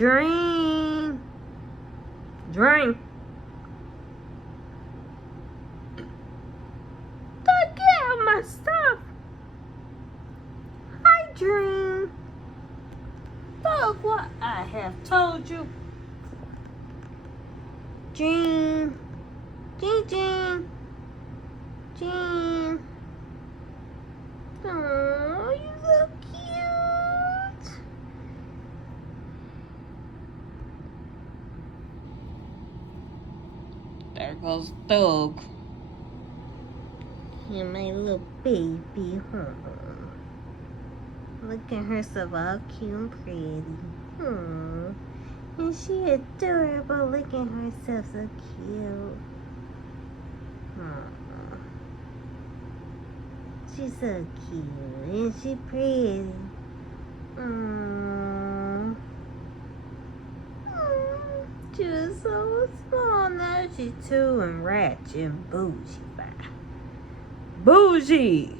Dream. Dream. Don't get out my stuff. Hi, Dream. Look what I have told you. Dream. Dream. Dream. Oh, you so cute. There goes Doug. And my little baby. Look at herself all cute and pretty. And she adorable. Look at herself so cute. She's so cute. And she pretty. She was so small. Now she's too and ratchet and bougie. Bougie!